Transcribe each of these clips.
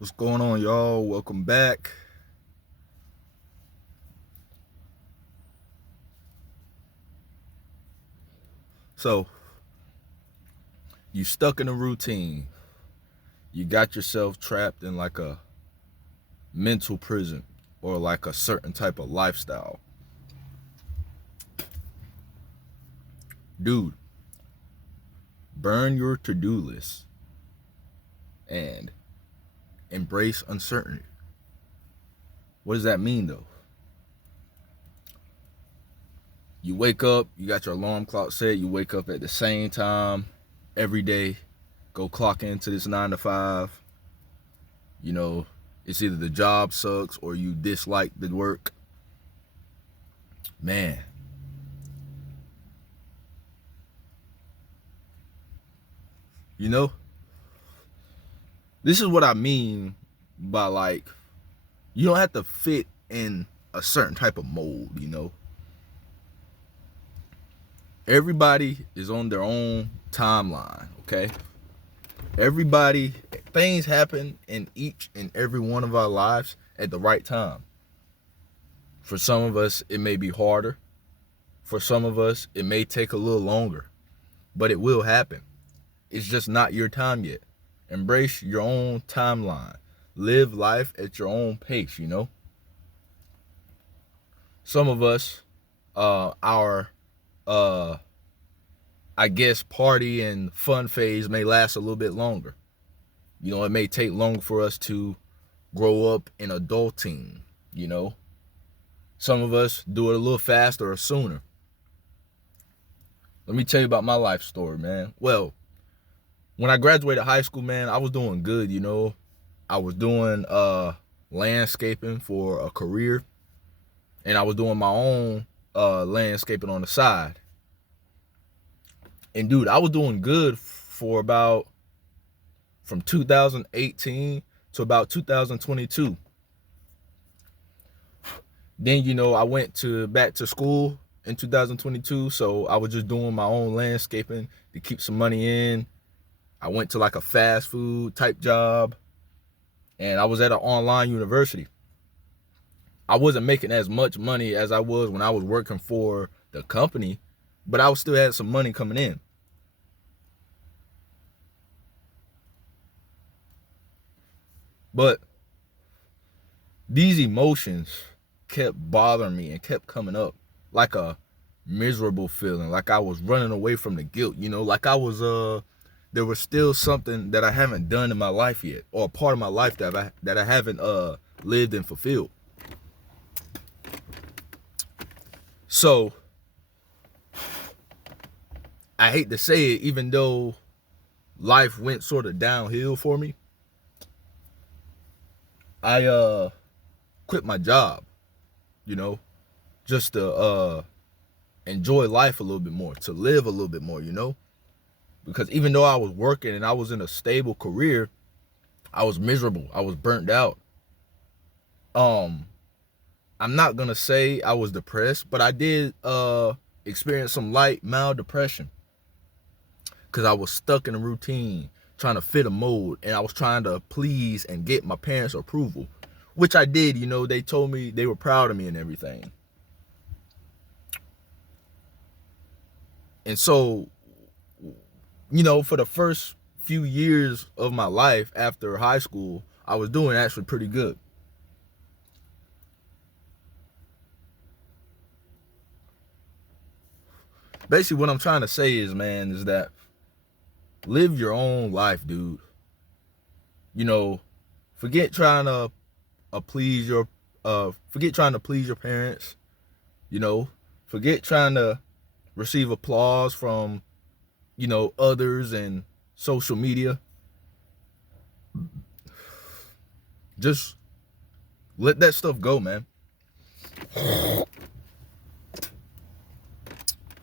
What's going on, y'all? Welcome back. So, you stuck in a routine. You got yourself trapped in like a mental prison or like a certain type of lifestyle. Dude, burn your to-do list and embrace uncertainty. What does that mean though? You wake up, you got your alarm clock set, you wake up at the same time every day, go clock into this 9 to 5. You know, it's either the job sucks or you dislike the work. Man, you know, this is what I mean by like, you don't have to fit in a certain type of mold. Everybody is on their own timeline, okay? Everybody, things happen in each and every one of our lives at the right time. For some of us, it may be harder. For some of us, it may take a little longer, but it will happen. It's just not your time yet. Embrace your own timeline. Live life at your own pace. Some of us, our, uh, I guess, party and fun phase may last a little bit longer. It may take longer for us to grow up in adulting. Some of us do it a little faster or sooner. Let me tell you about my life story, man. Well, when I graduated high school, man, I was doing good. I was doing landscaping for a career, and I was doing my own landscaping on the side. And dude, I was doing good for about from 2018 to about 2022. Then I went to back to school in 2022, so I was just doing my own landscaping to keep some money in. I went to like a fast food type job, and I was at an online university. I wasn't making as much money as I was when I was working for the company, but I still had some money coming in. But these emotions kept bothering me and kept coming up like a miserable feeling, like I was running away from the guilt, like I was there was still something that I haven't done in my life yet, or a part of my life that I haven't lived and fulfilled. So I hate to say it, even though life went sort of downhill for me, I quit my job, you know, just to enjoy life a little bit more, to live a little bit more. Because even though I was working and I was in a stable career, I was miserable. I was burnt out. Um, I'm not gonna say I was depressed, but I did experience some light mild depression because I was stuck in a routine, trying to fit a mold, and I was trying to please and get my parents' approval, which I did. They told me they were proud of me and everything. And so, for the first few years of my life after high school, I was doing actually pretty good. Basically, what I'm trying to say is, man, is that live your own life, dude. You know, forget trying to please your forget trying to please your parents. You know, forget trying to receive applause from others and social media. Just let that stuff go, man.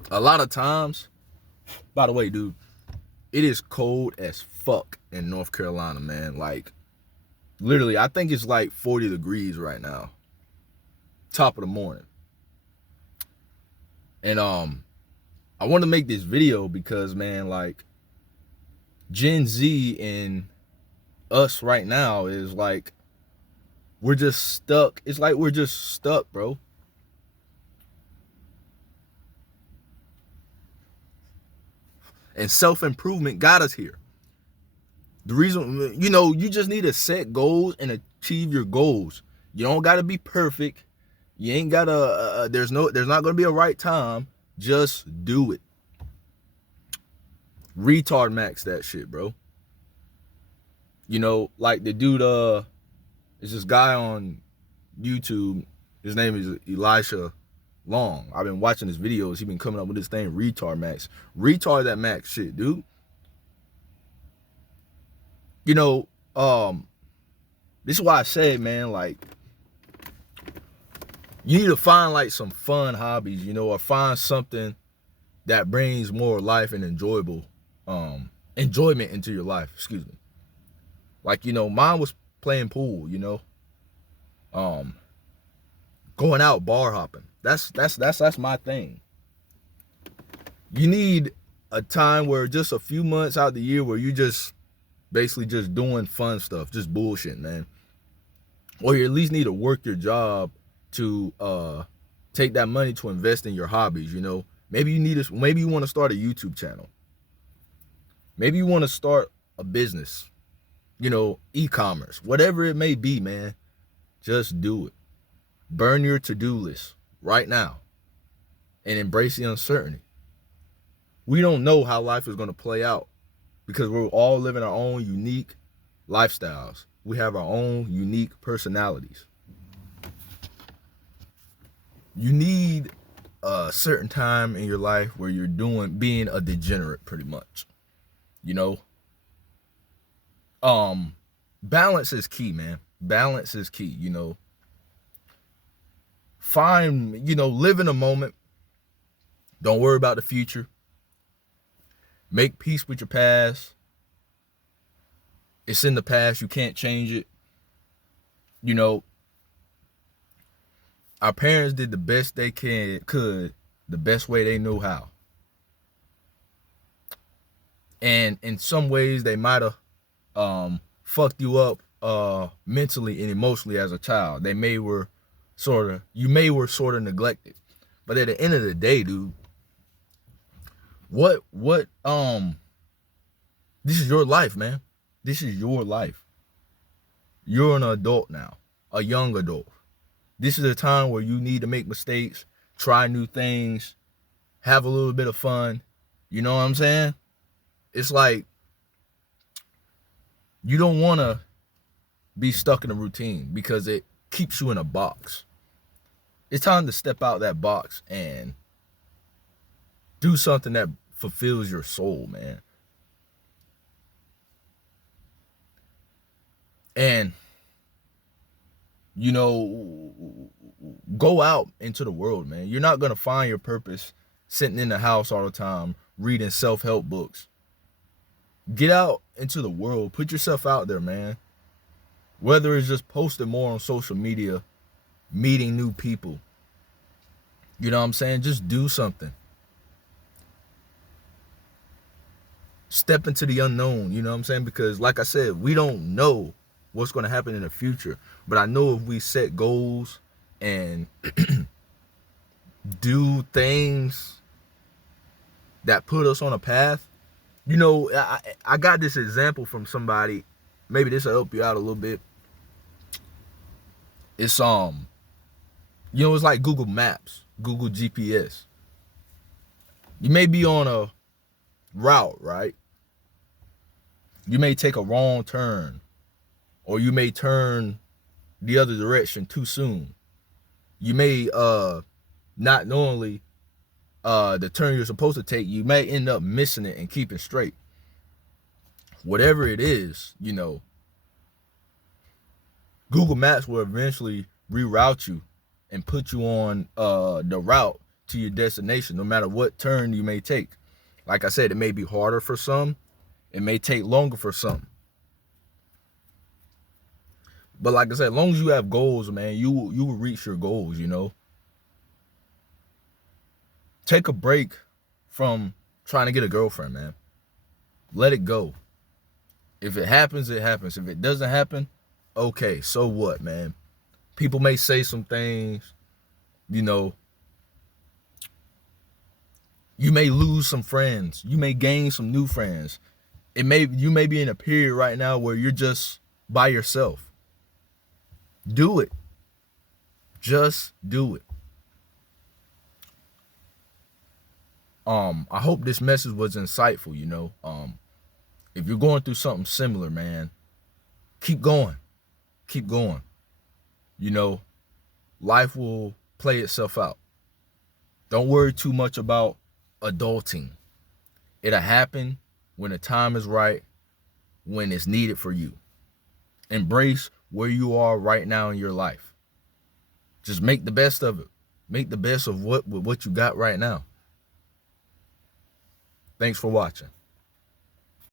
A lot of times, by the way, dude, it is cold as fuck in North Carolina, man. Like, literally, I think it's like 40 degrees right now. Top of the morning. And I want to make this video because, man, like, Gen Z and us right now is like we're just stuck. It's like we're just stuck, bro. And self-improvement got us here. The reason, you just need to set goals and achieve your goals. You don't got to be perfect. You ain't got to, there's not going to be a right time. Just do it. Retard max that shit, bro. Like the dude, is this guy on YouTube. His name is Elisha Long. I've been watching his videos. He been coming up with this thing, retard max. Retard that max shit, dude. This is why I say, man, like, you need to find like some fun hobbies, or find something that brings more life and enjoyment into your life. Excuse me. Like, mine was playing pool, going out bar hopping. That's my thing. You need a time where just a few months out the year where you just basically just doing fun stuff, just bullshit, man. Or you at least need to work your job to take that money to invest in your hobbies. Maybe you want to start a YouTube channel. Maybe you want to start a business, e-commerce, whatever it may be, man. Just do it. Burn your to-do list right now and embrace the uncertainty. We don't know how life is going to play out because we're all living our own unique lifestyles. We have our own unique personalities. You need a certain time in your life where you're being a degenerate, pretty much. Balance is key, man. Balance is key. Live in a moment. Don't worry about the future. Make peace with your past. It's in the past. You can't change it. Our parents did the best they could, the best way they knew how. And in some ways, they might have fucked you up mentally and emotionally as a child. You may were sort of neglected. But at the end of the day, dude, this is your life, man. This is your life. You're an adult now, a young adult. This is a time where you need to make mistakes, try new things, have a little bit of fun. You know what I'm saying? It's like you don't want to be stuck in a routine because it keeps you in a box. It's time to step out that box and do something that fulfills your soul, man. And, go out into the world, man. You're not going to find your purpose sitting in the house all the time, reading self-help books. Get out into the world. Put yourself out there, man. Whether it's just posting more on social media, meeting new people. You know what I'm saying? Just do something. Step into the unknown, you know what I'm saying? Because like I said, we don't know what's going to happen in the future. But I know if we set goals and do things that put us on a path, I got this example from somebody. Maybe this will help you out a little bit. It's it's like Google Maps, Google GPS. You may be on a route, right? You may take a wrong turn, or you may turn the other direction too soon. You may not knowingly the turn you're supposed to take, you may end up missing it and keeping straight. Whatever it is, Google Maps will eventually reroute you and put you on the route to your destination, no matter what turn you may take. Like I said, it may be harder for some. It may take longer for some. But like I said, as long as you have goals, man, you will reach your goals, Take a break from trying to get a girlfriend, man. Let it go. If it happens, it happens. If it doesn't happen, okay, so what, man? People may say some things, you know, you may lose some friends. You may gain some new friends. You may be in a period right now where you're just by yourself. Do it. Just do it. I hope this message was insightful, you know. If you're going through something similar, man, keep going. Keep going. You know, life will play itself out. Don't worry too much about adulting. It'll happen when the time is right, when it's needed for you. Embrace where you are right now in your life. Just make the best of it. Make the best of what you got right now. Thanks for watching.